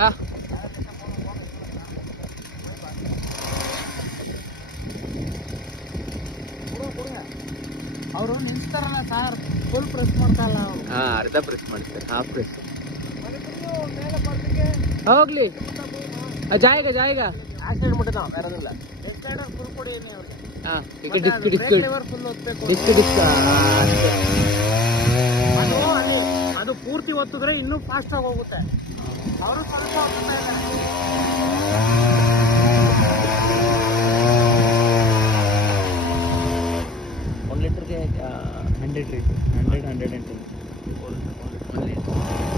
ಹಾಂ ಅವರು ನಿಲ್ಸ್ತಾರಲ್ಲ sir, full press ಮಾಡ್ತಾರಲ್ಲ ಅವರು. ಹಾಂ, ಅರ್ಧ ಪ್ರೆಸ್ ಮಾಡ್ತಾರೆ, ಹಾಫ್ ಪ್ರೆಸ್. ಹೋಗ್ಲಿ, ಜಾಯಿಗ ಜಾಯಿಗ ಆಕ್ಸಿಡೆಂಟ್ ಮುಟ್ಟಿದ ಬೇರೆದಿಲ್ಲ. ಫುಲ್ ಕೊಡಿ ಅವ್ರಿಗೆ. ಹಾಂ, ಈಗ ಡಿಸ್ಕ್ ಡಿಸ್ಕ್ ಫುಲ್ ಒತ್ತಬೇಕು. ಡಿಸ್ಕ್ ಡಿಸ್ಕ್ ಅಷ್ಟೇ. ಅದು ಪೂರ್ತಿ ಒತ್ತಿದ್ರೆ ಇನ್ನೂ ಫಾಸ್ಟ್ ಆಗಿ ಹೋಗುತ್ತೆ. ಅವರು ಸ್ವಲ್ಪ ಒತ್ತುತ್ತಾ ಇದ್ದಾರೆ. 1 ಲೀಟರ್ಗೆ 100 100 110 1 ಲೀಟರ್